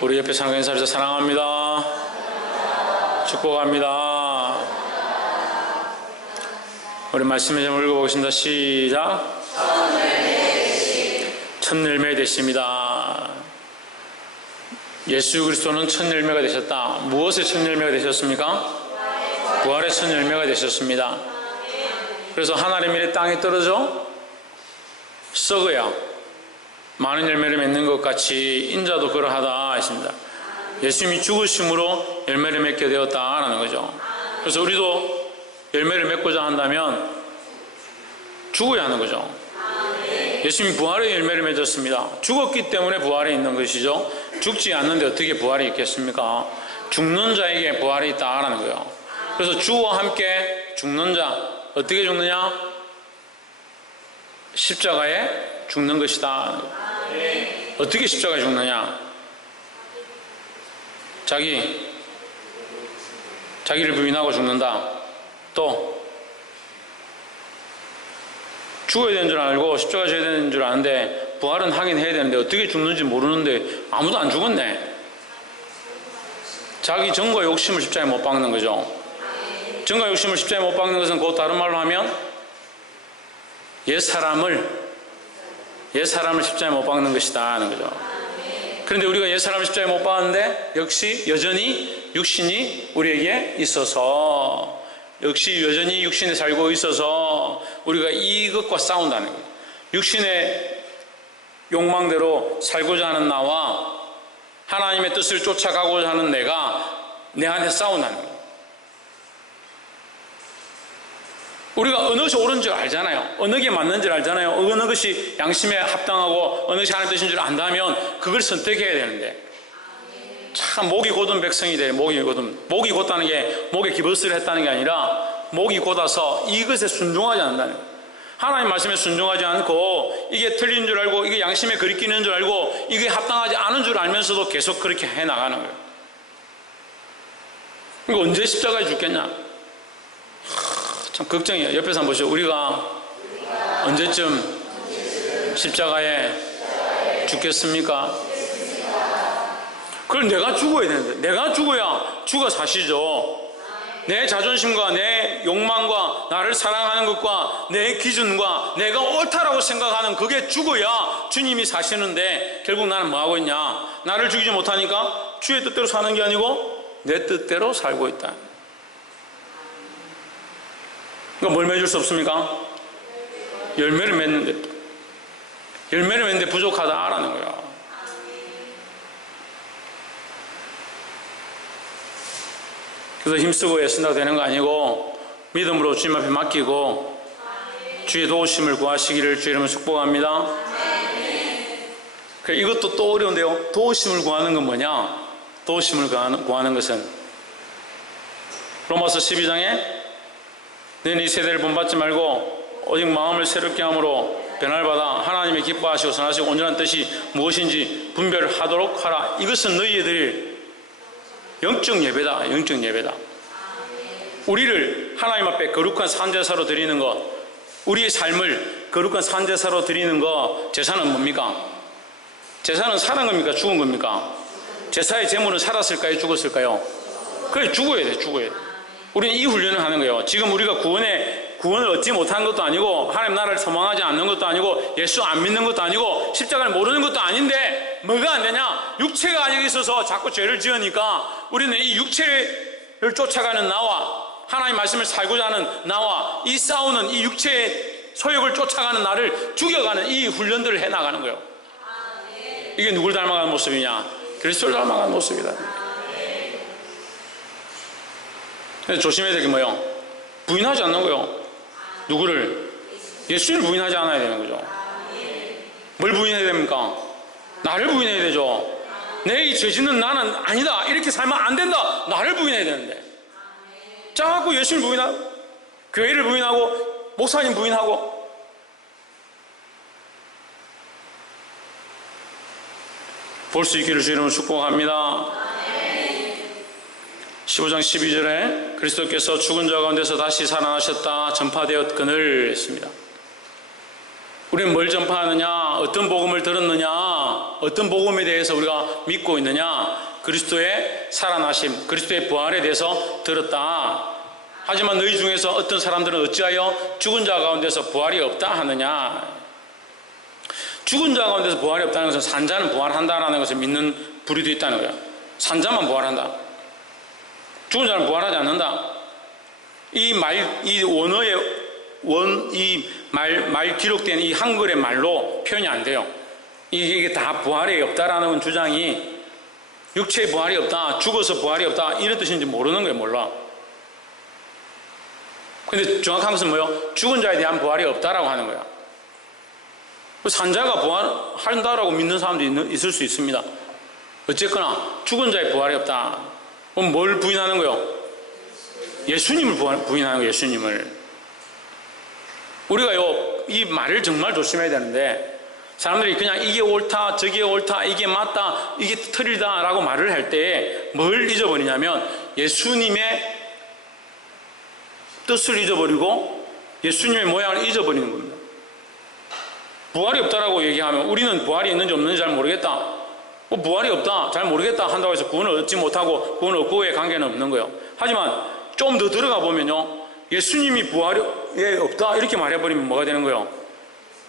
우리 옆에 사는 인사해서 사랑합니다. 축복합니다. 우리 말씀을 좀 읽어보겠습니다. 시작. 첫 열매 되십니다. 예수 그리스도는 첫 열매가 되셨다. 무엇의 첫 열매가 되셨습니까? 부활의 첫 열매가 되셨습니다. 그래서 하나님의 일에 땅에 떨어져 썩어야 많은 열매를 맺는 것 같이 인자도 그러하다 했습니다. 예수님이 죽으심으로 열매를 맺게 되었다라는 거죠. 그래서 우리도 열매를 맺고자 한다면 죽어야 하는 거죠. 예수님이 부활의 열매를 맺었습니다. 죽었기 때문에 부활이 있는 것이죠. 죽지 않는데 어떻게 부활이 있겠습니까? 죽는 자에게 부활이 있다라는 거예요. 그래서 주와 함께 죽는 자, 어떻게 죽느냐? 십자가에 죽는 것이다. 어떻게 십자가에 죽느냐? 자기를 부인하고 죽는다. 또 죽어야 되는 줄 알고 십자가에 져야 되는 줄 아는데 부활은 하긴 해야 되는데 어떻게 죽는지 모르는데 아무도 안 죽었네. 자기 정과 욕심을 십자가에 못 박는 거죠. 정과 욕심을 십자가에 못 박는 것은 곧 다른 말로 하면 옛 사람을 십자가에 못 박는 것이다 하는 거죠. 그런데 우리가 옛 사람을 십자가에 못 박았는데 역시 여전히 육신이 우리에게 있어서, 역시 여전히 육신에 살고 있어서 우리가 이것과 싸운다는 거예요. 육신의 욕망대로 살고자 하는 나와 하나님의 뜻을 쫓아가고자 하는 내가 내 안에 싸운다는 거예요. 우리가 어느 것이 옳은 줄 알잖아요. 어느 게 맞는 줄 알잖아요. 어느 것이 양심에 합당하고 어느 것이 하나님의 뜻인 줄 안다면 그걸 선택해야 되는데 참 목이 곧은 백성이 돼요. 목이 곧다는 게 목에 기버스를 했다는 게 아니라 목이 곧아서 이것에 순종하지 않는다는 거예요. 하나님 말씀에 순종하지 않고 이게 틀린 줄 알고 이게 양심에 거리끼는 줄 알고 이게 합당하지 않은 줄 알면서도 계속 그렇게 해나가는 거예요. 이거 언제 십자가에 죽겠냐? 참 걱정이에요. 옆에서 한번 보시죠. 우리가 언제쯤 십자가에 죽겠습니까? 그걸 내가 죽어야 되는데, 내가 죽어야 주가 사시죠. 내 자존심과 내 욕망과 나를 사랑하는 것과 내 기준과 내가 옳다라고 생각하는 그게 죽어야 주님이 사시는데 결국 나는 뭐하고 있냐? 나를 죽이지 못하니까 주의 뜻대로 사는 게 아니고 내 뜻대로 살고 있다. 그러니까 뭘 맺을 수 없습니까? 열매를 맺는데 부족하다라는 거야. 그래서 힘쓰고 애쓴다고 되는 거 아니고 믿음으로 주님 앞에 맡기고 주의 도우심을 구하시기를 주의 이름으로 축복합니다. 이것도 또 어려운데요. 도우심을 구하는 건 뭐냐? 도우심을 구하는 것은 로마서 12장에 너는 이 세대를 본받지 말고 오직 마음을 새롭게 함으로 변화를 받아 하나님의 기뻐하시고 선하시고 온전한 뜻이 무엇인지 분별하도록 하라. 이것은 너희에 드릴 영적 예배다. 영적 예배다. 우리를 하나님 앞에 거룩한 산제사로 드리는 것, 우리의 삶을 거룩한 산제사로 드리는 것, 제사는 뭡니까? 제사는 살은 겁니까? 죽은 겁니까? 제사의 제물은 살았을까요? 죽었을까요? 그래, 죽어야 돼. 죽어야 돼. 우리는 이 훈련을 하는 거예요. 지금 우리가 구원을 얻지 못한 것도 아니고 하나님 나라를 소망하지 않는 것도 아니고 예수 안 믿는 것도 아니고 십자가를 모르는 것도 아닌데 뭐가 안 되냐? 육체가 아직 있어서 자꾸 죄를 지으니까 우리는 이 육체를 쫓아가는 나와 하나님 말씀을 살고자 하는 나와 이 싸우는 이 육체의 소욕을 쫓아가는 나를 죽여가는 이 훈련들을 해나가는 거예요. 이게 누굴 닮아가는 모습이냐? 그리스도를 닮아가는 모습이다. 조심해야 될 게 뭐예요? 부인하지 않는 거예요. 누구를? 예수님을 부인하지 않아야 되는 거죠. 뭘 부인해야 됩니까? 나를 부인해야 되죠. 내 이 죄 짓는 나는 아니다. 이렇게 살면 안 된다. 나를 부인해야 되는데 자꾸 예수님을 부인하고 교회를 부인하고 목사님 부인하고 볼 수 있기를 주의 이름으로 축복합니다. 15장 12절에 그리스도께서 죽은 자 가운데서 다시 살아나셨다 전파되었거늘 했습니다. 우리는 뭘 전파하느냐? 어떤 복음을 들었느냐? 어떤 복음에 대해서 우리가 믿고 있느냐? 그리스도의 살아나심, 그리스도의 부활에 대해서 들었다. 하지만 너희 중에서 어떤 사람들은 어찌하여 죽은 자 가운데서 부활이 없다 하느냐? 죽은 자 가운데서 부활이 없다는 것은 산자는 부활한다라는 것을 믿는 부류도 있다는 거야. 산자만 부활한다. 죽은 자는 부활하지 않는다. 이 원어의 말 기록된 이 한글의 말로 표현이 안 돼요. 이게 다 부활이 없다라는 주장이 육체의 부활이 없다, 죽어서 부활이 없다 이런 뜻인지 모르는 거예요. 몰라. 근데 정확한 것은 뭐예요? 죽은 자에 대한 부활이 없다라고 하는 거야. 산자가 부활한다라고 믿는 사람도 있을 수 있습니다. 어쨌거나 죽은 자의 부활이 없다. 그럼 뭘 부인하는 거예요? 예수님을 부인하는 거예요. 예수님을. 우리가요 이 말을 정말 조심해야 되는데, 사람들이 그냥 이게 옳다 저게 옳다 이게 맞다 이게 틀리다 라고 말을 할 때 뭘 잊어버리냐면 예수님의 뜻을 잊어버리고 예수님의 모양을 잊어버리는 겁니다. 부활이 없다라고 얘기하면 우리는 부활이 있는지 없는지 잘 모르겠다, 부활이 없다 잘 모르겠다 한다고 해서 구원을 얻지 못하고 구원을 얻고의 관계는 없는 거예요. 하지만 좀 더 들어가 보면요, 예수님이 부활이 없다 이렇게 말해버리면 뭐가 되는 거예요?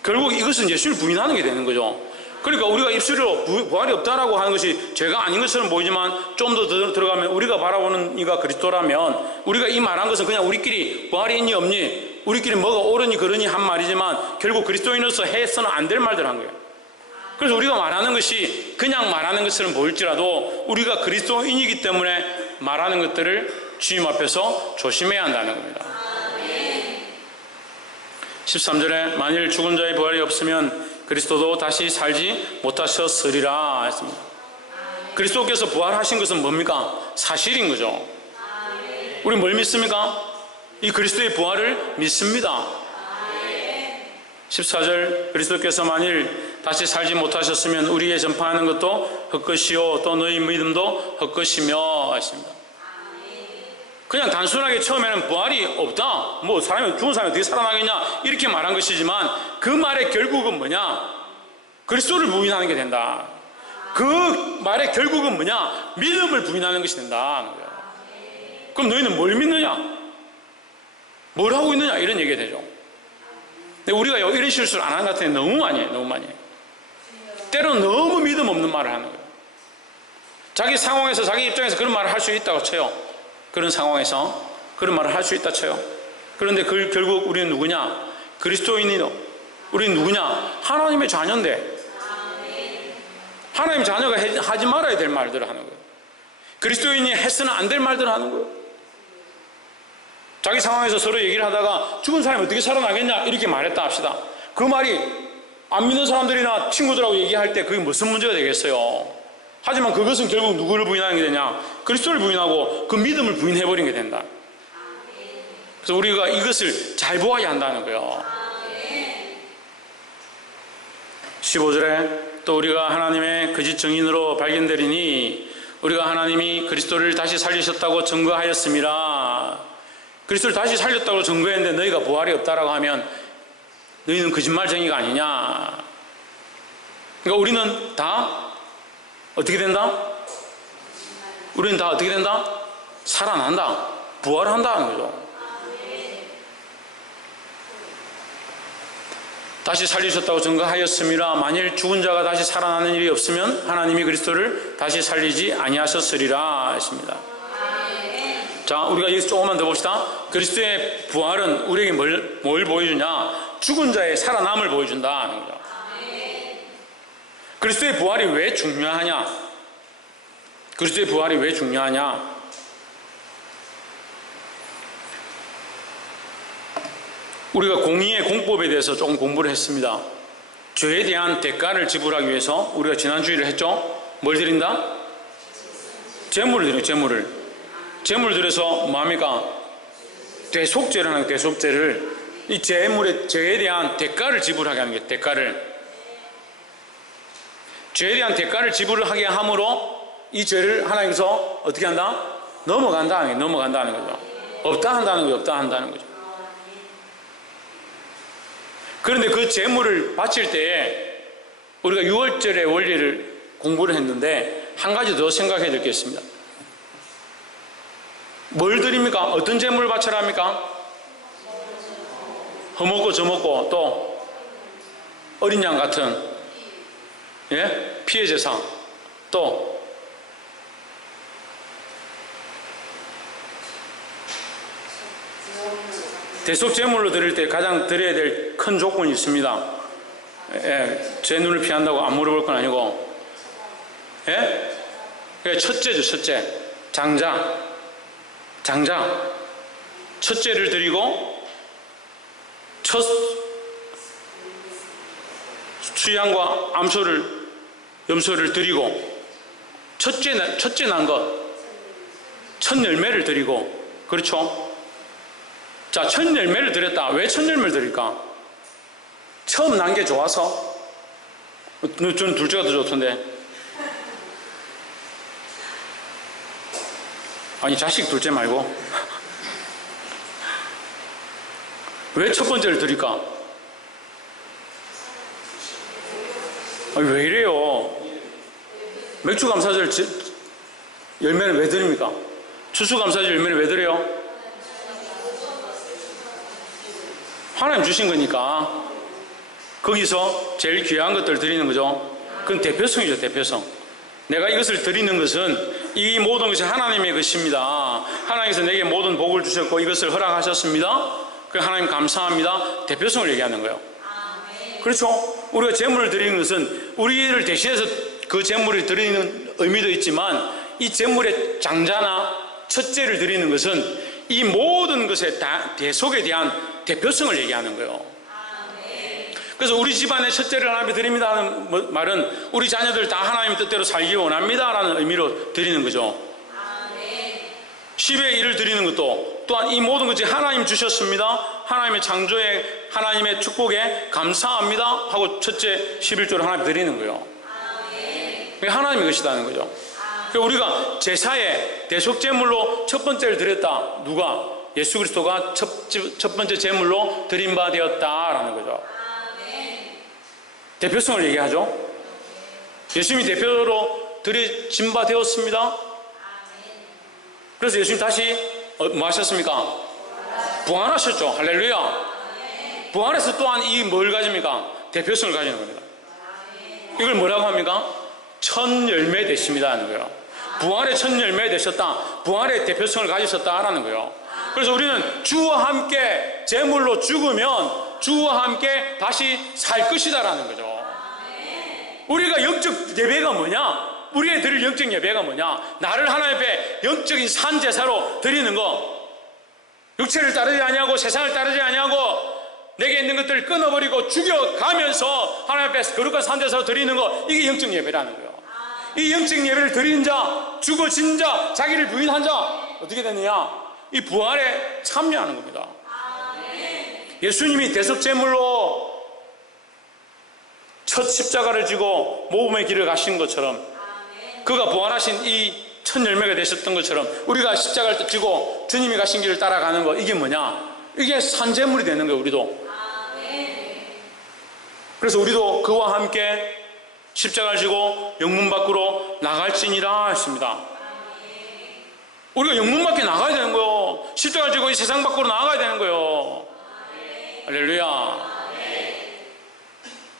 결국 이것은 예수를 부인하는 게 되는 거죠. 그러니까 우리가 입술로 부활이 없다라고 하는 것이 죄가 아닌 것처럼 보이지만 좀 더 들어가면 우리가 바라보는 이가 그리스도라면 우리가 이 말한 것은 그냥 우리끼리 부활이 있니 없니 우리끼리 뭐가 옳으니 그러니 한 말이지만 결국 그리스도인으로서 해서는 안 될 말들 한 거예요. 그래서 우리가 말하는 것이 그냥 말하는 것처럼 보일지라도 우리가 그리스도인이기 때문에 말하는 것들을 주님 앞에서 조심해야 한다는 겁니다. 13절에 만일 죽은 자의 부활이 없으면 그리스도도 다시 살지 못하셨으리라 했습니다. 그리스도께서 부활하신 것은 뭡니까? 사실인 거죠. 우리 뭘 믿습니까? 이 그리스도의 부활을 믿습니다. 14절 그리스도께서 만일 다시 살지 못하셨으면 우리의 전파하는 것도 헛것이요 또 너희 믿음도 헛것이며 했습니다. 그냥 단순하게 처음에는 부활이 없다, 뭐 죽은 사람이 어떻게 살아나겠냐 이렇게 말한 것이지만 그 말의 결국은 뭐냐? 그리스도를 부인하는 게 된다. 그 말의 결국은 뭐냐? 믿음을 부인하는 것이 된다. 그럼 너희는 뭘 믿느냐? 뭘 하고 있느냐? 이런 얘기가 되죠. 근데 우리가 이런 실수를 안 하는 것 같은데 너무 많이 해요. 너무 많이 해요. 때로는 너무 믿음 없는 말을 하는 거예요. 자기 상황에서 자기 입장에서 그런 말을 할 수 있다고 쳐요. 그런 상황에서 그런 말을 할 수 있다 쳐요. 그런데 결국 우리는 누구냐? 그리스도인이요. 우리는 누구냐? 하나님의 자녀인데 하나님 자녀가 하지 말아야 될 말들을 하는 거예요. 그리스도인이 했으나 안 될 말들을 하는 거예요. 자기 상황에서 서로 얘기를 하다가 죽은 사람이 어떻게 살아나겠냐 이렇게 말했다 합시다. 그 말이 안 믿는 사람들이나 친구들하고 얘기할 때 그게 무슨 문제가 되겠어요? 하지만 그것은 결국 누구를 부인하는 게 되냐? 그리스도를 부인하고 그 믿음을 부인해버린 게 된다. 그래서 우리가 이것을 잘 보아야 한다는 거예요. 15절에 또 우리가 하나님의 거짓 증인으로 발견되리니 우리가 하나님이 그리스도를 다시 살리셨다고 증거하였음이라. 그리스도를 다시 살렸다고 증거했는데 너희가 부활이 없다라고 하면 너희는 거짓말쟁이가 아니냐. 그러니까 우리는 다 어떻게 된다? 우리는 다 어떻게 된다? 살아난다. 부활한다는 거죠. 다시 살리셨다고 증거하였음이라. 만일 죽은 자가 다시 살아나는 일이 없으면 하나님이 그리스도를 다시 살리지 아니하셨으리라 했습니다. 자, 우리가 여기서 조금만 더 봅시다. 그리스도의 부활은 우리에게 뭘 보여주냐? 죽은 자의 살아남을 보여준다는 거죠. 그리스도의 부활이 왜 중요하냐? 그리스도의 부활이 왜 중요하냐? 우리가 공의의 공법에 대해서 조금 공부를 했습니다. 죄에 대한 대가를 지불하기 위해서 우리가 지난주일을 했죠? 뭘 드린다? 제물을 드려요. 제물을 드려서 뭐합니까? 대속죄를 하는 거예요. 대속죄를. 이 죄에 대한 대가를 지불하게 하는 거예요. 대가를. 죄에 대한 대가를 지불을 하게 함으로 이 죄를 하나님께서 어떻게 한다? 넘어간다는 거죠. 없다 한다는 거죠. 그런데 그 제물을 바칠 때에 우리가 유월절의 원리를 공부를 했는데 한 가지 더 생각해야 될 게 있습니다. 뭘 드립니까? 어떤 제물을 바쳐라 합니까? 허먹고 저먹고 또 어린 양 같은 피해 제상, 또 대속 제물로 드릴 때 가장 드려야 될 큰 조건이 있습니다. 제 눈을 피한다고 안 물어볼 건 아니고, 첫째죠, 첫째. 장자. 첫째를 드리고, 첫 수양과 암소를, 염소를 드리고, 첫째 난 것, 첫 열매를 드리고, 그렇죠? 자, 첫 열매를 드렸다. 왜 첫 열매를 드릴까? 처음 난 게 좋아서? 저는 둘째가 더 좋던데. 아니, 자식 둘째 말고. 왜 첫 번째를 드릴까? 아니, 왜 이래요? 맥주감사절 열매를 왜 드립니까? 추수감사절 열매를 왜 드려요? 하나님 주신 거니까 거기서 제일 귀한 것들 드리는 거죠. 그건 대표성이죠, 대표성. 내가 이것을 드리는 것은 이 모든 것이 하나님의 것입니다. 하나님께서 내게 모든 복을 주셨고 이것을 허락하셨습니다. 그 하나님 감사합니다. 대표성을 얘기하는 거예요. 그렇죠? 우리가 제물을 드리는 것은 우리를 대신해서 그 제물을 드리는 의미도 있지만 이 제물의 장자나 첫째를 드리는 것은 이 모든 것의 대속에 대한 대표성을 얘기하는 거예요. 그래서 우리 집안의 첫째를 하나님께 드립니다 하는 말은 우리 자녀들 다 하나님 뜻대로 살기 원합니다 라는 의미로 드리는 거죠. 10의 1을 드리는 것도 또한 이 모든 것이 하나님 주셨습니다. 하나님의 창조에 하나님의 축복에 감사합니다 하고 첫째 11조를 하나님 드리는 거예요. 그게 하나님의 것이라는 거죠. 그러니까 우리가 제사에 대속제물로 첫 번째를 드렸다. 누가? 예수 그리스도가 첫 번째 제물로 드린 바 되었다라는 거죠. 대표성을 얘기하죠. 예수님이 대표로 드려진 바 되었습니다. 그래서 예수님 다시 뭐 하셨습니까? 부활하셨죠. 할렐루야. 부활해서 또한 이 뭘 가집니까? 대표성을 가지는 겁니다. 이걸 뭐라고 합니까? 첫 열매 되십니다 하는 거예요. 부활의 첫 열매 되셨다. 부활의 대표성을 가지셨다라는 거예요. 그래서 우리는 주와 함께 제물로 죽으면 주와 함께 다시 살 것이다라는 거죠. 우리가 영적 예배가 뭐냐? 우리의 드릴 영적 예배가 뭐냐? 나를 하나님 앞에 영적인 산제사로 드리는 거. 육체를 따르지 아니하고 세상을 따르지 아니하고 내게 있는 것들을 끊어버리고 죽여가면서 하나님 앞에 거룩한 산제사로 드리는 거. 이게 영적 예배라는 거예요. 이 영적 예배를 드리는 자, 죽어진 자, 자기를 부인한 자 어떻게 되느냐? 이 부활에 참여하는 겁니다. 예수님이 대속제물로 첫 십자가를 지고 모범의 길을 가신 것처럼 그가 부활하신 이 첫 열매가 되셨던 것처럼 우리가 십자가를 지고 주님이 가신 길을 따라가는 거. 이게 뭐냐? 이게 산제물이 되는 거예요. 우리도. 그래서 우리도 그와 함께 십자가를 지고 영문 밖으로 나갈지니라 했습니다. 우리가 영문 밖에 나가야 되는 거예요. 십자가를 지고 이 세상 밖으로 나가야 되는 거예요. 할렐루야.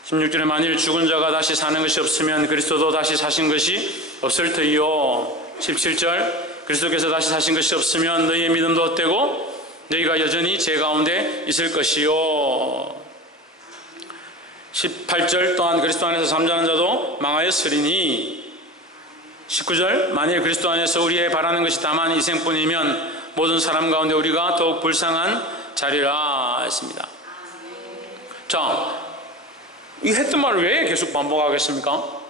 16절에 만일 죽은 자가 다시 사는 것이 없으면 그리스도도 다시 사신 것이 없을 터이요. 17절 그리스도께서 다시 사신 것이 없으면 너희의 믿음도 헛되고 너희가 여전히 죄 가운데 있을 것이요. 18절 또한 그리스도 안에서 잠자는 자도 망하였으리니 19절 만일 그리스도 안에서 우리의 바라는 것이 다만 이생뿐이면 모든 사람 가운데 우리가 더욱 불쌍한 자리라 했습니다. 자, 이 했던 말을 왜 계속 반복하겠습니까?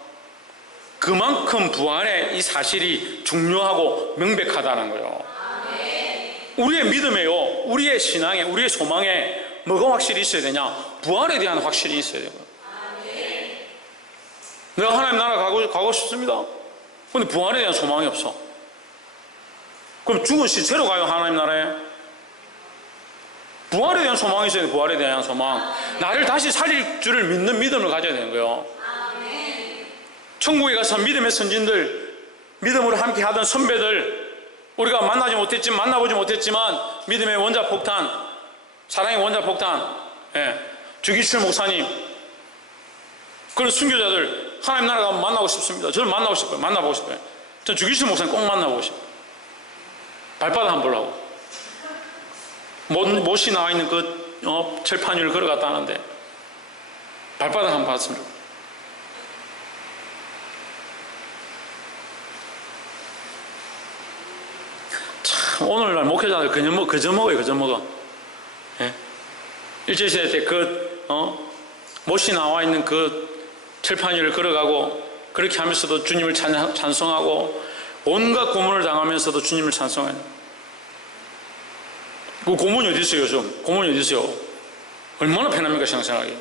그만큼 부활의 이 사실이 중요하고 명백하다는 거예요. 우리의 믿음에요, 우리의 신앙에, 우리의 소망에 뭐가 확실히 있어야 되냐? 부활에 대한 확실히 있어야 돼요. 내가 하나님 나라 가고 싶습니다. 근데 부활에 대한 소망이 없어. 그럼 죽은 시체로 가요, 하나님 나라에? 부활에 대한 소망이 있어야 돼. 부활에 대한 소망. 나를 다시 살릴 줄을 믿는 믿음을 가져야 되는 거예요. 천국에 가서 믿음의 선진들, 믿음으로 함께 하던 선배들, 우리가 만나보지 못했지만 믿음의 원자폭탄, 사랑의 원자폭탄, 주기철 목사님, 그런 순교자들 하나님 나라 가면 만나고 싶습니다. 저는 만나고 싶어요. 만나보고 싶어요. 전 주기철 목사님 꼭 만나보고 싶어요. 발바닥 한번 보려고. 못이 나와 있는 그 철판 위를 걸어갔다 하는데 발바닥 한번 봤습니다. 참 오늘날 목회자들 그저 먹어요. 예? 일제시대 때 못이 나와 있는 그 철판 위를 걸어가고 그렇게 하면서도 주님을 찬송하고 온갖 고문을 당하면서도 주님을 찬송해요. 그 고문이 어디 있어요, 요즘? 고문이 어디 있어요? 얼마나 편합니까, 생각하기.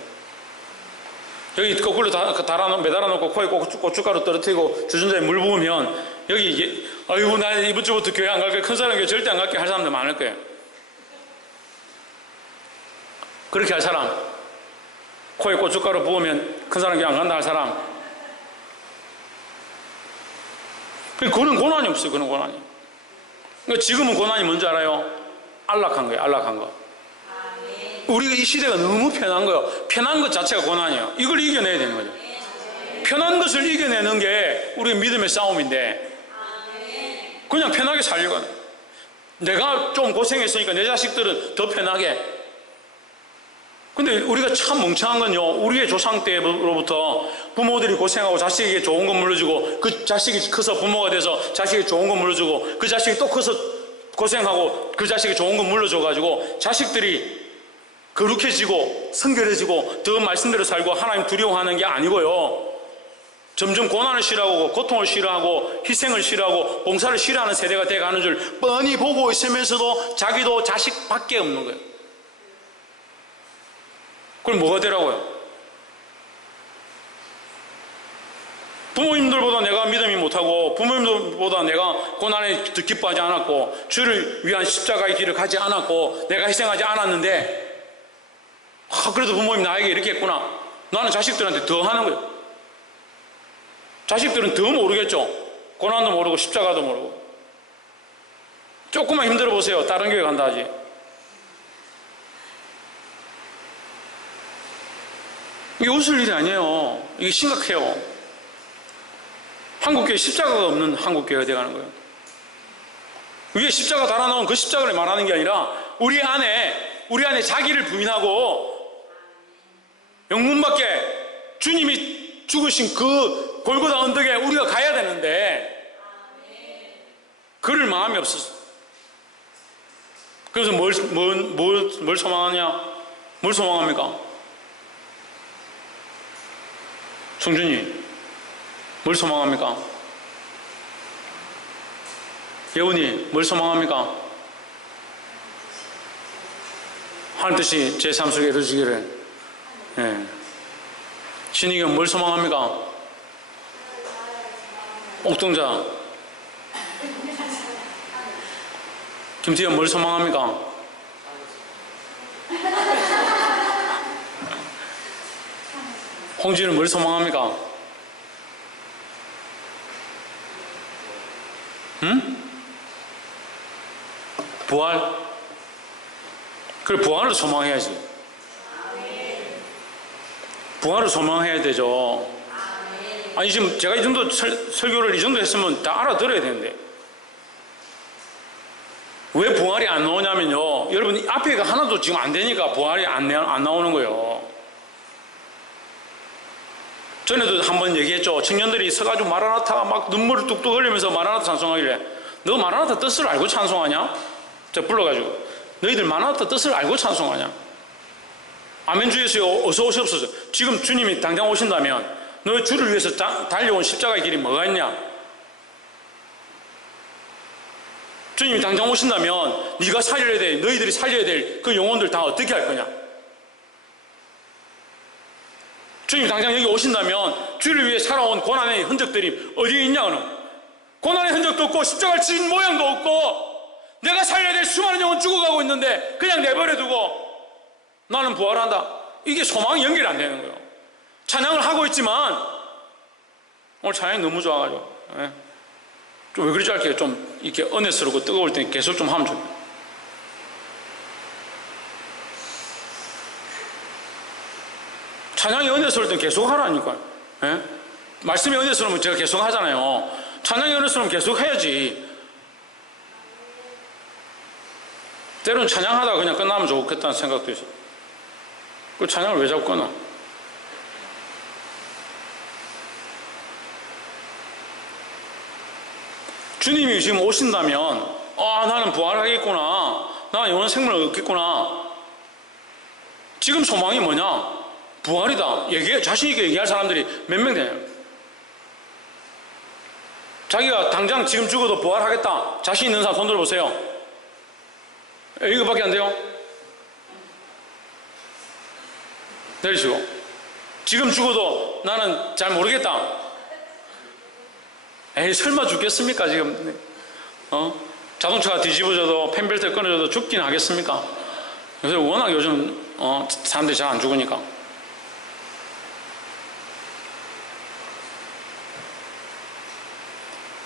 여기 거꾸로 매달아놓고 코에 고춧가루 떨어뜨리고 주전자에 물 부으면 여기 아이고 나 이번 주부터 교회 안 갈게, 큰 사람 교회 절대 안 갈게 할 사람들 많을 거예요. 그렇게 할 사람, 코에 고춧가루 부으면 큰 사람 교회 안 간다 할 사람, 그거는 고난이 없어요. 그런 고난이. 그러니까 지금은 고난이 뭔지 알아요? 안락한 거예요. 안락한 거. 우리가 이 시대가 너무 편한 거예요. 편한 것 자체가 고난이에요. 이걸 이겨내야 되는 거죠. 편한 것을 이겨내는 게 우리의 믿음의 싸움인데 그냥 편하게 살려고 하는 거예요. 내가 좀 고생했으니까 내 자식들은 더 편하게. 근데 우리가 참 멍청한 건요, 우리의 조상 때로부터 부모들이 고생하고 자식에게 좋은 거 물려주고 그 자식이 커서 부모가 돼서 자식에게 좋은 거 물려주고 그 자식이 또 커서 고생하고 그 자식이 좋은 거 물려줘가지고 자식들이 거룩해지고 성결해지고 더 말씀대로 살고 하나님 두려워하는 게 아니고요, 점점 고난을 싫어하고 고통을 싫어하고 희생을 싫어하고 봉사를 싫어하는 세대가 돼가는 줄 뻔히 보고 있으면서도 자기도 자식밖에 없는 거예요. 그럼 뭐가 되라고요? 부모님들보다 내가 믿음이 못하고 부모님들보다 내가 고난에 기뻐하지 않았고 주를 위한 십자가의 길을 가지 않았고 내가 희생하지 않았는데 그래도 부모님 나에게 이렇게 했구나. 나는 자식들한테 더 하는 거예요. 자식들은 더 모르겠죠. 고난도 모르고 십자가도 모르고. 조금만 힘들어 보세요. 다른 교회 간다 하지. 이게 웃을 일이 아니에요. 이게 심각해요. 한국교회 십자가가 없는 한국교회가 되어가는 거예요. 위에 십자가 달아놓은 그 십자가를 말하는 게 아니라 우리 안에 자기를 부인하고 영문밖에 주님이 죽으신 그 골고다 언덕에 우리가 가야 되는데 그럴 마음이 없었어. 그래서 뭘 소망하냐? 뭘 소망합니까? 성준이 뭘 소망합니까? 예훈이 뭘 소망합니까? 하나님 뜻이 제 삶 속에 이루어지기를. 신이경 뭘 소망합니까? 옥동자 김태현 뭘 소망합니까? 홍진은 뭘 소망합니까? 부활? 그래, 부활을 소망해야지. 부활을 소망해야 되죠. 아니 지금 제가 이 정도 설교를 이 정도 했으면 다 알아들어야 되는데 왜 부활이 안 나오냐면요, 여러분 앞에가 하나도 지금 안 되니까 부활이 안 나오는 거예요. 전에도 한번 얘기했죠. 청년들이 서가지고 마라나타 막 눈물을 뚝뚝 흘리면서 마라나타 찬송하길래 너 마라나타 뜻을 알고 찬송하냐? 제가 불러가지고 너희들 마라나타 뜻을 알고 찬송하냐? 아멘 주에서 어서 오시옵소서. 지금 주님이 당장 오신다면 너의 주를 위해서 달려온 십자가의 길이 뭐가 있냐? 주님이 당장 오신다면 네가 살려야 될, 너희들이 살려야 될 그 영혼들 다 어떻게 할 거냐? 주님이 당장 여기 오신다면 주를 위해 살아온 고난의 흔적들이 어디에 있냐고는, 고난의 흔적도 없고 십자가를 친 모양도 없고 내가 살려야 될 수많은 영혼 죽어가고 있는데 그냥 내버려두고 나는 부활한다. 이게 소망이 연결이 안 되는 거예요. 찬양을 하고 있지만 오늘 찬양이 너무 좋아가지고. 예. 좀 왜 그러지 할게요. 좀 이렇게 은혜스럽고 뜨거울 때 계속 좀 하면 좋아요. 찬양이 은혜스러울 때 계속 하라니까요. 예? 말씀이 은혜스러우면 제가 계속 하잖아요. 찬양이 은혜스러우면 계속 해야지. 때로는 찬양하다가 그냥 끝나면 좋겠다는 생각도 있어요. 그 찬양을 왜 자꾸 끊어? 주님이 지금 오신다면 나는 부활하겠구나, 나는 영원한 생명을 얻겠구나. 지금 소망이 뭐냐? 부활이다. 자신있게 얘기할 사람들이 몇 명 되냐고. 자기가 당장 지금 죽어도 부활하겠다 자신 있는 사람 손 들어보세요. 이거밖에 안 돼요? 내리시고. 지금 죽어도 나는 잘 모르겠다. 에이, 설마 죽겠습니까 지금? 자동차가 뒤집어져도 펜벨트 끊어져도 죽긴 하겠습니까? 요새 워낙 요즘 사람들이 잘 안 죽으니까.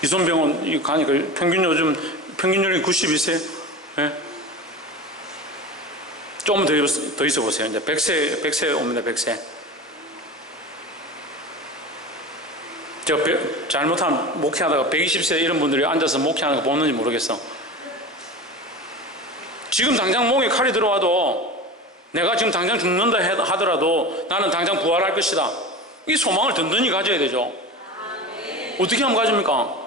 이손병원 가니까 평균 연령이 92세. 예? 좀 더 있어 보세요. 이제 100세 옵니다. 100세. 제가 잘못하면 목회하다가 120세 이런 분들이 앉아서 목회하는 거 보는지 모르겠어. 지금 당장 목에 칼이 들어와도 내가 지금 당장 죽는다 하더라도 나는 당장 부활할 것이다. 이 소망을 든든히 가져야 되죠. 어떻게 하면 가집니까?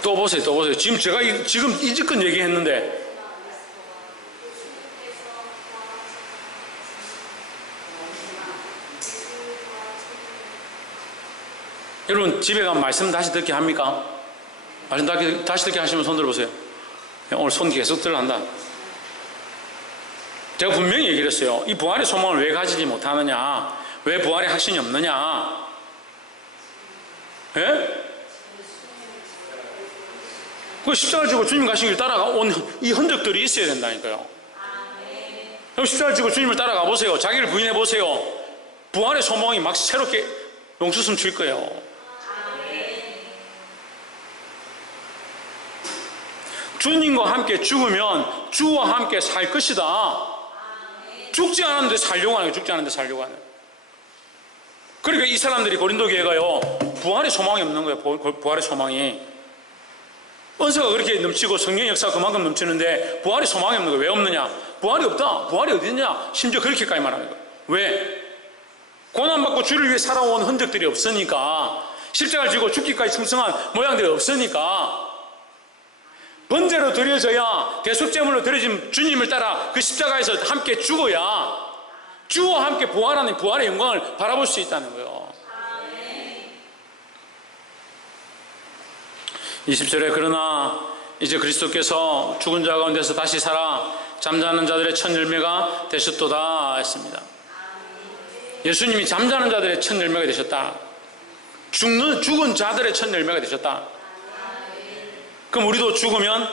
또 보세요. 지금 제가 지금 이제껏 얘기했는데, 여러분 집에 가면 말씀 다시 듣게 합니까? 말씀 다시 듣게 하시면 손 들어보세요. 오늘 손 계속 들어간다. 제가 분명히 얘기를 했어요. 이 부활의 소망을 왜 가지지 못하느냐, 왜 부활의 확신이 없느냐. 예? 그 십자가를 지고 주님 가신 길 따라온 이 흔적들이 있어야 된다니까요. 그럼 십자가를 지고 주님을 따라가 보세요. 자기를 부인해 보세요. 부활의 소망이 막 새롭게 용수숨 칠 거예요. 주님과 함께 죽으면 주와 함께 살 것이다. 죽지 않았는데 살려고 하는 거예요. 죽지 않았는데 살려고 하는 거예요. 그러니까 이 사람들이 고린도 교회가요, 부활의 소망이 없는 거예요. 부활의 소망이. 은사가 그렇게 넘치고 성령의 역사가 그만큼 넘치는데 부활의 소망이 없는 거예요. 왜 없느냐? 부활이 없다. 부활이 어디 있냐? 심지어 그렇게까지 말하는 거예요. 왜? 고난받고 주를 위해 살아온 흔적들이 없으니까, 십자가를 지고 죽기까지 충성한 모양들이 없으니까, 번제로 드려져야, 대속제물로 드려진 주님을 따라 그 십자가에서 함께 죽어야 주와 함께 부활하는 부활의 영광을 바라볼 수 있다는 거예요. 20절에 그러나 이제 그리스도께서 죽은 자 가운데서 다시 살아 잠자는 자들의 첫 열매가 되셨도다 했습니다. 예수님이 잠자는 자들의 첫 열매가 되셨다. 죽은 자들의 첫 열매가 되셨다. 그럼 우리도 죽으면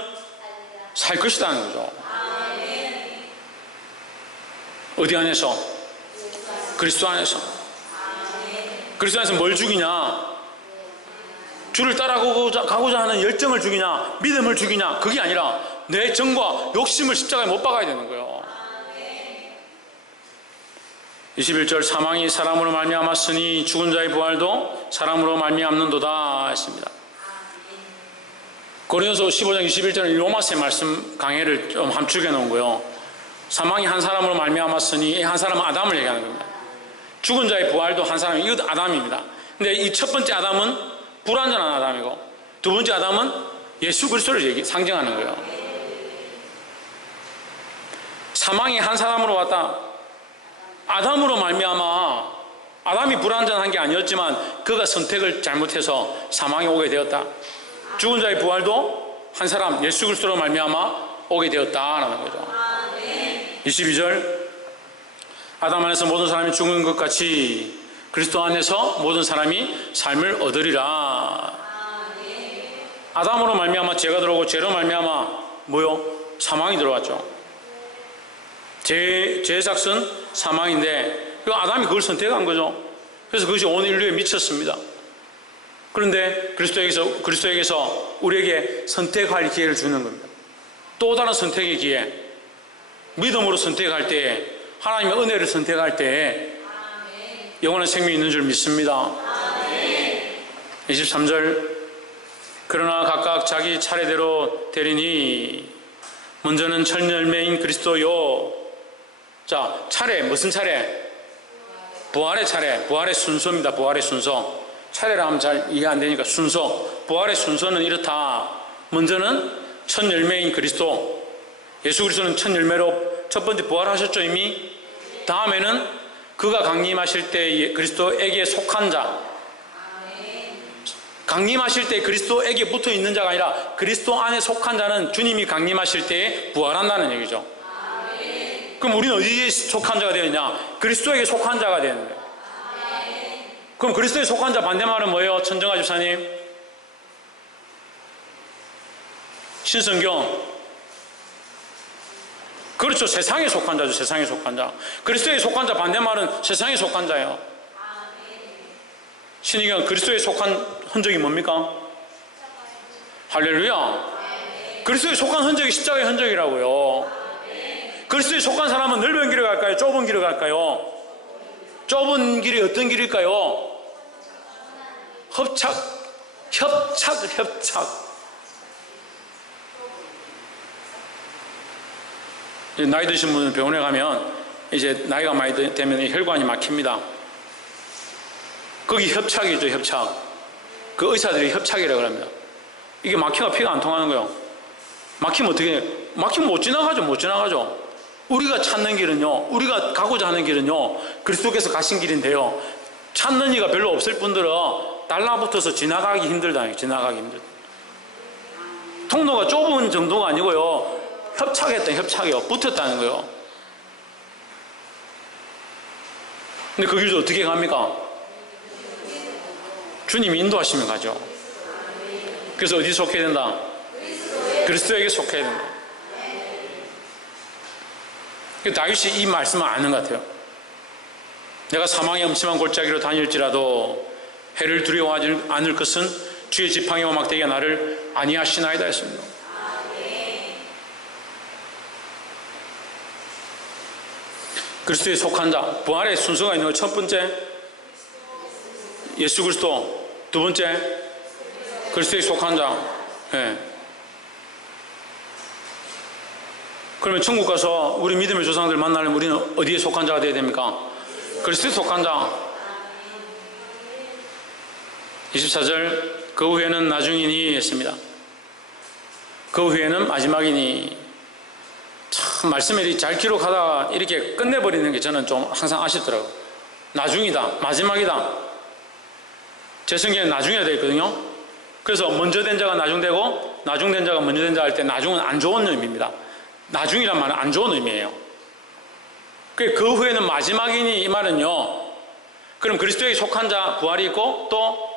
살 것이라는 거죠. 어디 안에서? 그리스도 안에서. 그리스도 안에서 뭘 죽이냐? 주를 따라가고자 하는 열정을 죽이냐, 믿음을 죽이냐, 그게 아니라 내 정과 욕심을 십자가에 못 박아야 되는 거예요. 21절, 사망이 사람으로 말미암았으니 죽은 자의 부활도 사람으로 말미암는도다 했습니다. 고린도서 15장 21절은 로마서의 말씀 강해를 좀 함축해 놓은 거예요. 사망이 한 사람으로 말미암았으니, 한 사람은 아담을 얘기하는 겁니다. 죽은 자의 부활도 한 사람이, 이것도 아담입니다. 근데 이 첫 번째 아담은 불완전한 아담이고, 두 번째 아담은 예수 그리스도를 상징하는 거예요. 사망이 한 사람으로 왔다. 아담으로 말미암아, 아담이 불완전한 게 아니었지만 그가 선택을 잘못해서 사망이 오게 되었다. 죽은 자의 부활도 한 사람, 예수 그리스도로 말미암아 오게 되었다라는 거죠. 22절, 아담 안에서 모든 사람이 죽은 것 같이 그리스도 안에서 모든 사람이 삶을 얻으리라. 아담으로 말미암아 죄가 들어오고, 죄로 말미암아 뭐요? 사망이 들어왔죠. 죄의 삭은 사망인데 아담이 그걸 선택한 거죠. 그래서 그것이 온 인류에 미쳤습니다. 그런데 그리스도에게서 우리에게 선택할 기회를 주는 겁니다. 또 다른 선택의 기회. 믿음으로 선택할 때에, 하나님의 은혜를 선택할 때에 영원한 생명이 있는 줄 믿습니다. 23절, 그러나 각각 자기 차례대로 되리니 먼저는 첫 열매인 그리스도요. 자, 차례, 무슨 차례? 부활의 차례, 부활의 순서입니다. 부활의 순서. 차례라 하면 잘 이해 안 되니까 순서. 부활의 순서는 이렇다. 먼저는 첫 열매인 그리스도. 예수 그리스도는 첫 열매로 첫 번째 부활하셨죠, 이미? 다음에는 그가 강림하실 때 그리스도에게 속한 자. 강림하실 때 그리스도에게 붙어 있는 자가 아니라 그리스도 안에 속한 자는 주님이 강림하실 때에 부활한다는 얘기죠. 그럼 우리는 어디에 속한 자가 되느냐? 그리스도에게 속한 자가 되는 거예요. 그럼 그리스도에 속한 자 반대말은 뭐예요? 천정아 집사님? 신성경. 그렇죠. 세상에 속한 자죠. 세상에 속한 자. 그리스도에 속한 자 반대말은 세상에 속한 자예요. 신이경, 그리스도에 속한 흔적이 뭡니까? 할렐루야. 그리스도에 속한 흔적이 십자가의 흔적이라고요. 그리스도에 속한 사람은 넓은 길을 갈까요? 좁은 길을 갈까요? 좁은 길이 어떤 길일까요? 협착. 나이 드신 분은 병원에 가면 이제 나이가 많이 되면 혈관이 막힙니다. 거기 협착이죠, 협착. 그 의사들이 협착이라고 합니다. 이게 막히가 피가 안 통하는 거예요. 막히면 어떻게, 막히면 못 지나가죠. 우리가 찾는 길은요, 우리가 가고자 하는 길은요, 그리스도께서 가신 길인데요, 찾는 이가 별로 없을 분들은 달라붙어서 지나가기 힘들다. 지나가기 힘들다. 통로가 좁은 정도가 아니고요, 협착이요. 붙었다는 거예요. 근데 그 길도 어떻게 갑니까? 주님이 인도하시면 가죠. 그래서 어디 속해야 된다? 그리스도에게 속해야 된다. 다윗이 이 말씀을 아는 것 같아요. 내가 사망의 음침한 골짜기로 다닐지라도 해를 두려워하지 않을 것은 주의 지팡이와 막대기가 나를 안위하시나이다 했습니다. 그리스도에 속한 자, 부활의 순서가 있는 것. 첫 번째 예수 그리스도, 두 번째 그리스도에 속한 자. 네. 그러면 천국 가서 우리 믿음의 조상들 만나려면 우리는 어디에 속한 자가 되어야 됩니까? 그리스도에 속한 자. 24절, 그 후에는 나중이니 했습니다. 그 후에는 마지막이니. 참 말씀을 잘 기록하다가 이렇게 끝내버리는 게 저는 좀 항상 아쉽더라고요. 나중이다, 마지막이다. 제 성경에 나중에 되어 있거든요. 그래서 먼저 된 자가 나중되고 나중된 자가 먼저 된 자 할 때 나중은 안 좋은 의미입니다. 나중이란 말은 안 좋은 의미예요. 그 후에는 마지막이니 이 말은요, 그럼 그리스도에 속한 자 부활이 있고 또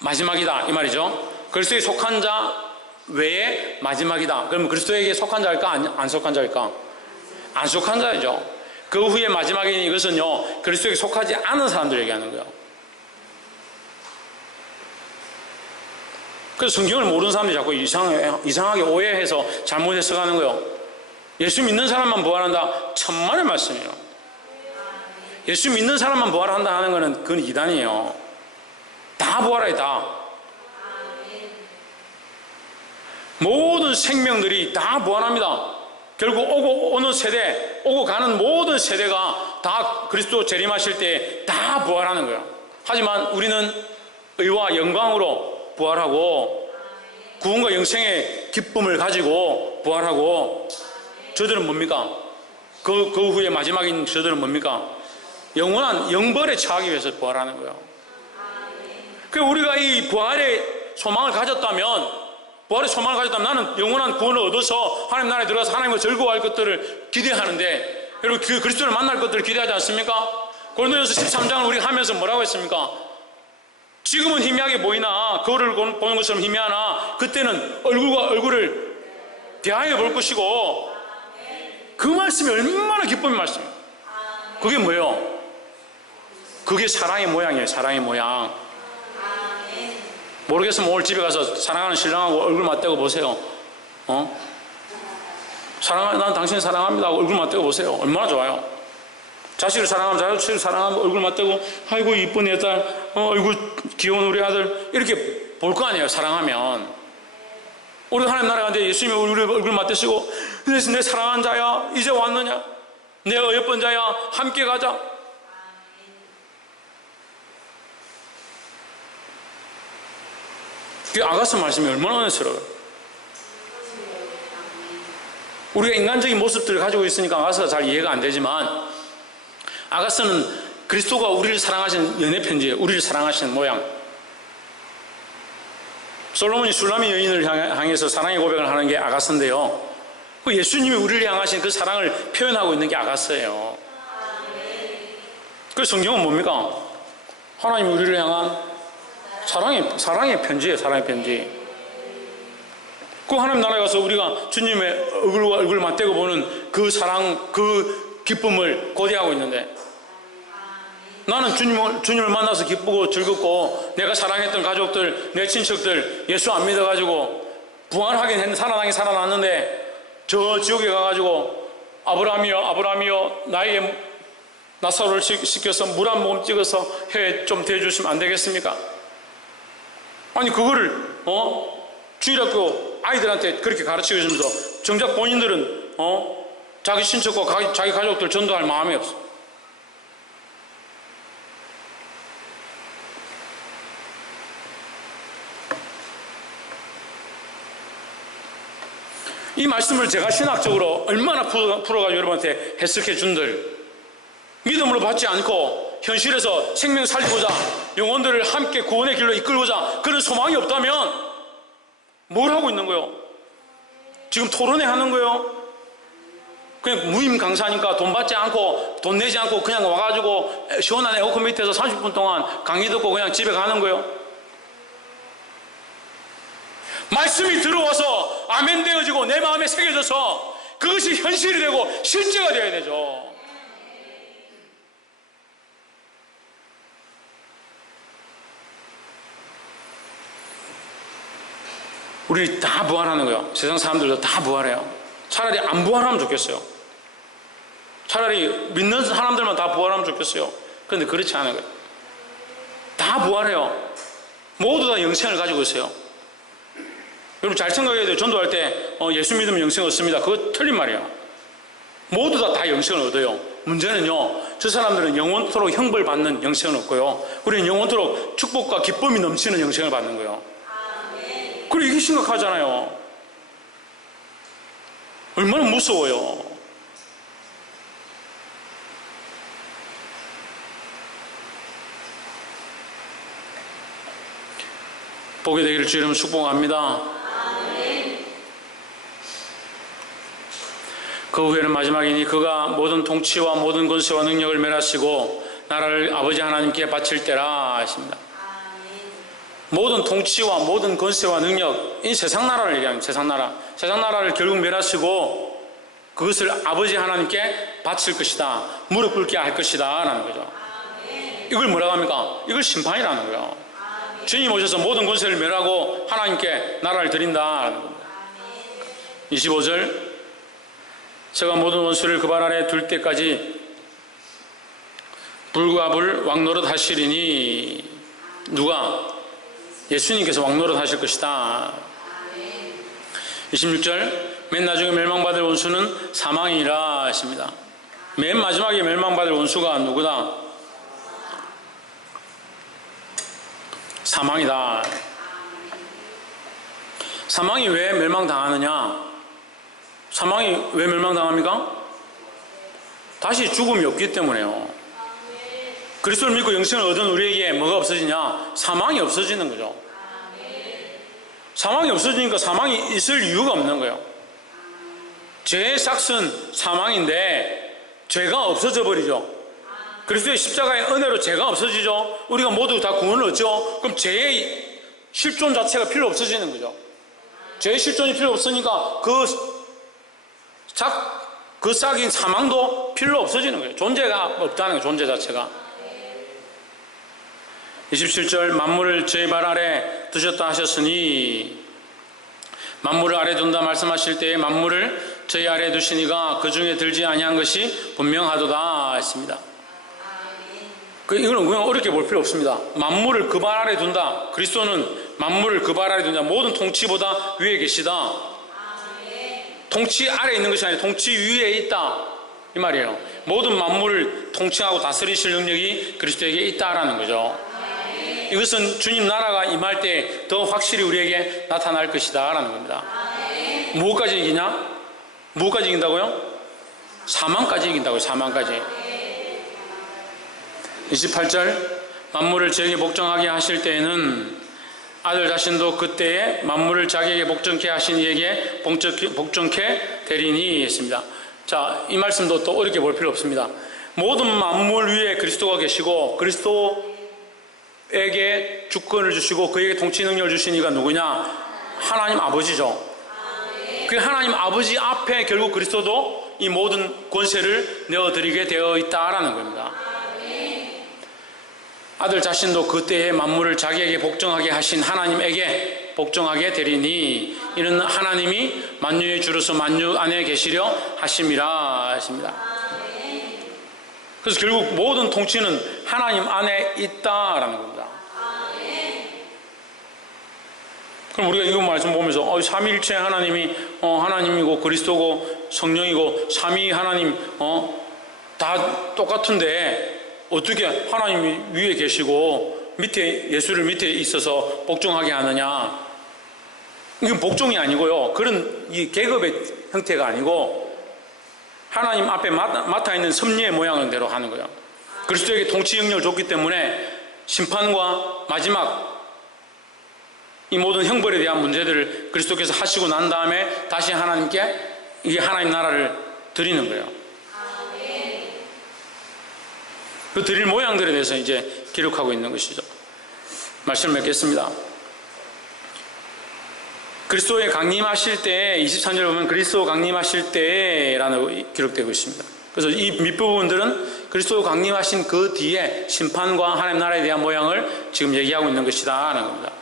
마지막이다 이 말이죠. 그리스도에 속한 자 외에 마지막이다. 그러면 그리스도에게 속한 자일까? 안 속한 자일까? 안 속한 자이죠. 그 후에 마지막이니 이것은요, 그리스도에게 속하지 않은 사람들 얘기하는 거예요. 그래서 성경을 모르는 사람들이 자꾸 이상하게 오해해서 잘못 해석하는 거예요. 예수 믿는 사람만 부활한다. 천만의 말씀이에요. 예수 믿는 사람만 부활한다 하는 것은 그건 이단이에요. 다 부활해, 다. 모든 생명들이 다 부활합니다. 결국 오고 오는 세대, 오고 가는 모든 세대가 다 그리스도 재림하실 때 다 부활하는 거예요. 하지만 우리는 의와 영광으로 부활하고 구원과 영생의 기쁨을 가지고 부활하고, 저들은 뭡니까? 그 후에 마지막인 저들은 뭡니까? 영원한 영벌에 처하기 위해서 부활하는 거예요. 그러니까 우리가 이 부활의 소망을 가졌다면, 나는 영원한 구원을 얻어서 하나님 나라에 들어가서 하나님과 즐거워할 것들을 기대하는데, 여러분 그 그리스도를 만날 것들을 기대하지 않습니까? 고린도전서 13장을 우리가 하면서 뭐라고 했습니까? 지금은 희미하게 보이나, 거울을 보는 것처럼 희미하나 그때는 얼굴과 얼굴을 대하여 볼 것이고, 그 말씀이 얼마나 기쁨의 말씀이에요. 그게 뭐예요? 그게 사랑의 모양이에요. 사랑의 모양. 모르겠으면 오늘 집에 가서 사랑하는 신랑하고 얼굴 맞대고 보세요. 난 당신 사랑합니다 하고 얼굴 맞대고 보세요. 얼마나 좋아요. 자식을 사랑하면 자식을 사랑하면 얼굴 맞대고 아이고 이쁜 내 딸, 아이고 귀여운 우리 아들 이렇게 볼 거 아니에요. 사랑하면. 우리 하나님 나라 가는데 예수님이 우리 얼굴 맞대시고 내 사랑하는 자야 이제 왔느냐, 내 어여쁜 자야 함께 가자. 그 아가서 말씀이 얼마나 은혜스러워요. 우리가 인간적인 모습들을 가지고 있으니까 아가서가 잘 이해가 안 되지만 아가서는 그리스도가 우리를 사랑하시는 연애 편지예요. 우리를 사랑하시는 모양. 솔로몬이 슐라미 여인을 향해서 사랑의 고백을 하는 게 아가서인데요. 그 예수님이 우리를 향하신 그 사랑을 표현하고 있는 게 아가서예요. 그 성경은 뭡니까? 하나님이 우리를 향한 사랑의 편지예요. 사랑의 편지. 그 하나님 나라에 가서 우리가 주님의 얼굴과 얼굴 맞대고 보는 그 사랑, 그 기쁨을 고대하고 있는데 나는 주님을 만나서 기쁘고 즐겁고 내가 사랑했던 가족들, 내 친척들 예수 안 믿어가지고 부활하긴 했는데 살아났는데 저 지옥에 가가지고 아브라함이여 나에게 나사로를 시켜서 물 한 모금 찍어서 혀에 좀 대주시면 안 되겠습니까? 아니 그거를 주일학교 아이들한테 그렇게 가르치고 있으면서 정작 본인들은 자기 친척과 자기 가족들 전도할 마음이 없어. 이 말씀을 제가 신학적으로 얼마나 풀어가지고 여러분한테 해석해 준들 믿음으로 받지 않고 현실에서 생명 살리고자 영혼들을 함께 구원의 길로 이끌고자 그런 소망이 없다면 뭘 하고 있는 거예요? 지금 토론회 하는 거예요? 그냥 무임 강사니까 돈 받지 않고 돈 내지 않고 그냥 와가지고 시원한 에어컨 밑에서 30분 동안 강의 듣고 그냥 집에 가는 거예요? 말씀이 들어와서 아멘 되어지고 내 마음에 새겨져서 그것이 현실이 되고 실제가 되어야 되죠. 우리 다 부활하는 거예요. 세상 사람들도 다 부활해요. 차라리 안 부활하면 좋겠어요. 차라리 믿는 사람들만 다 부활하면 좋겠어요. 그런데 그렇지 않은 거예요. 다 부활해요. 모두 다 영생을 가지고 있어요. 여러분 잘 생각해야 돼요. 전도할 때 예수 믿으면 영생 얻습니다. 그거 틀린 말이에요. 모두 다 영생을 얻어요. 문제는요, 저 사람들은 영원토록 형벌 받는 영생을 얻고요, 우리는 영원토록 축복과 기쁨이 넘치는 영생을 받는 거예요. 그리고 이게 심각하잖아요. 얼마나 무서워요. 복이 되기를 주 이름 축복합니다. 그 후에는 마지막이니 그가 모든 통치와 모든 권세와 능력을 멸하시고 나라를 아버지 하나님께 바칠 때라 하십니다. 모든 통치와 모든 권세와 능력, 이 세상 나라를 얘기합니다. 세상 나라를 결국 멸하시고 그것을 아버지 하나님께 바칠 것이다, 무릎 꿇게 할 것이다 라는 거죠. 이걸 뭐라고 합니까? 이걸 심판이라는 거예요. 주님 오셔서 모든 권세를 멸하고 하나님께 나라를 드린다 라는 겁니다. 25절, 제가 모든 원수를 그 발 아래 둘 때까지 불과 불 왕노릇 하시리니, 누가? 예수님께서 왕노릇 하실 것이다. 26절, 맨 나중에 멸망받을 원수는 사망이라 하십니다. 맨 마지막에 멸망받을 원수가 누구다? 사망이다. 사망이 왜 멸망당하느냐? 사망이 왜 멸망당합니까? 다시 죽음이 없기 때문에요. 그리스도를 믿고 영생을 얻은 우리에게 뭐가 없어지냐? 사망이 없어지는 거죠. 사망이 없어지니까 사망이 있을 이유가 없는 거예요. 죄의 삭은 사망인데 죄가 없어져 버리죠. 그리스도의 십자가의 은혜로 죄가 없어지죠. 우리가 모두 다 구원을 얻죠. 그럼 죄의 실존 자체가 필요 없어지는 거죠. 죄의 실존이 필요 없으니까 그 싹인 사망도 필요 없어지는 거예요. 존재가 없다는 거예요. 존재 자체가. 27절 만물을 저희 발 아래 두셨다 하셨으니, 만물을 아래 둔다 말씀하실 때에 만물을 저희 아래 두시니가 그 중에 들지 아니한 것이 분명하도다 했습니다. 이거는 그냥 어렵게 볼 필요 없습니다. 만물을 그 발 아래 둔다. 그리스도는 만물을 그 발 아래 둔다. 모든 통치보다 위에 계시다. 통치 아래 있는 것이 아니라 통치 위에 있다, 이 말이에요. 모든 만물을 통치하고 다스리실 능력이 그리스도에게 있다라는 거죠. 이것은 주님 나라가 임할 때 더 확실히 우리에게 나타날 것이다 라는 겁니다. 무엇까지 이기냐? 무엇까지 이긴다고요? 사망까지 이긴다고요. 사망까지. 28절 만물을 저에게 복종하게 하실 때에는 아들 자신도 그때에 만물을 자기에게 복종케 하신 이에게 복종케 되리니 했습니다. 자, 이 말씀도 또 어렵게 볼 필요 없습니다. 모든 만물 위에 그리스도가 계시고 그리스도에게 주권을 주시고 그에게 통치 능력을 주신 이가 누구냐? 하나님 아버지죠. 그 하나님 아버지 앞에 결국 그리스도도 이 모든 권세를 내어드리게 되어 있다라는 겁니다. 아들 자신도 그때에 만물을 자기에게 복종하게 하신 하나님에게 복종하게 되리니 이는 하나님이 만유의 주로서 만유 안에 계시려 하심이라 했습니다. 그래서 결국 모든 통치는 하나님 안에 있다라는 겁니다. 그럼 우리가 이거 말씀 보면서 삼위일체 하나님이 하나님이고 그리스도고 성령이고 삼위 하나님 다 똑같은데 어떻게 하나님이 위에 계시고 밑에 예수를 밑에 있어서 복종하게 하느냐? 이건 복종이 아니고요. 그런 이 계급의 형태가 아니고 하나님 앞에 맡아 있는 섭리의 모양은 대로 하는 거예요. 그리스도에게 통치 영역을 줬기 때문에 심판과 마지막 이 모든 형벌에 대한 문제들을 그리스도께서 하시고 난 다음에 다시 하나님께 이게 하나님 나라를 드리는 거예요. 그 드릴 모양들에 대해서 이제 기록하고 있는 것이죠. 말씀을 맺겠습니다. 그리스도의 강림하실 때 23절 보면 그리스도 강림하실 때라는 기록되고 있습니다. 그래서 이 밑부분들은 그리스도 강림하신 그 뒤에 심판과 하나님 나라에 대한 모양을 지금 얘기하고 있는 것이다 라는 겁니다.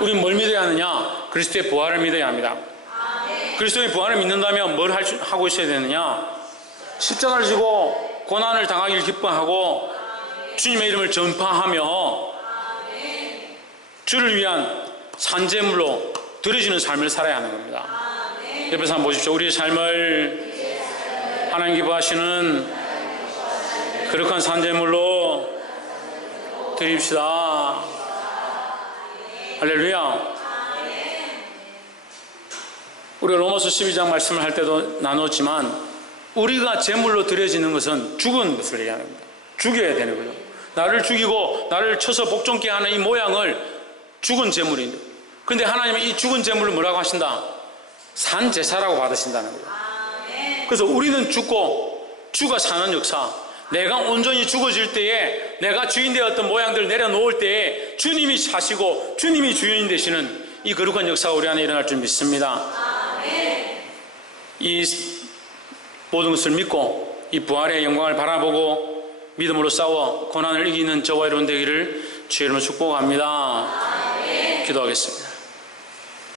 우리는 뭘 믿어야 하느냐? 그리스도의 부활을 믿어야 합니다. 그리스도의 부활을 믿는다면 뭘 하고 있어야 되느냐? 십자가를 지고 고난을 당하기를 기뻐하고 주님의 이름을 전파하며 주를 위한 산제물로 드려지는 삶을 살아야 하는 겁니다. 옆에서 한번 보십시오. 우리의 삶을 하나님 기뻐하시는 거룩한 산제물로 드립시다. 할렐루야. 우리가 로마서 12장 말씀을 할 때도 나눴지만 우리가 제물로 드려지는 것은 죽은 것을 얘기하는 겁니다. 죽여야 되는 거죠. 나를 죽이고 나를 쳐서 복종케 하는 이 모양을 죽은 제물인데, 그런데 하나님은 이 죽은 제물을 뭐라고 하신다? 산 제사라고 받으신다는 거예요. 그래서 우리는 죽고 주가 사는 역사, 내가 온전히 죽어질 때에 내가 주인 되었던 모양들을 내려놓을 때에 주님이 사시고 주님이 주인 되시는 이 거룩한 역사가 우리 안에 일어날 줄 믿습니다. 이 모든 것을 믿고 이 부활의 영광을 바라보고 믿음으로 싸워 고난을 이기는 저와 여러분 되기를 주의 이름으로 축복합니다. 기도하겠습니다.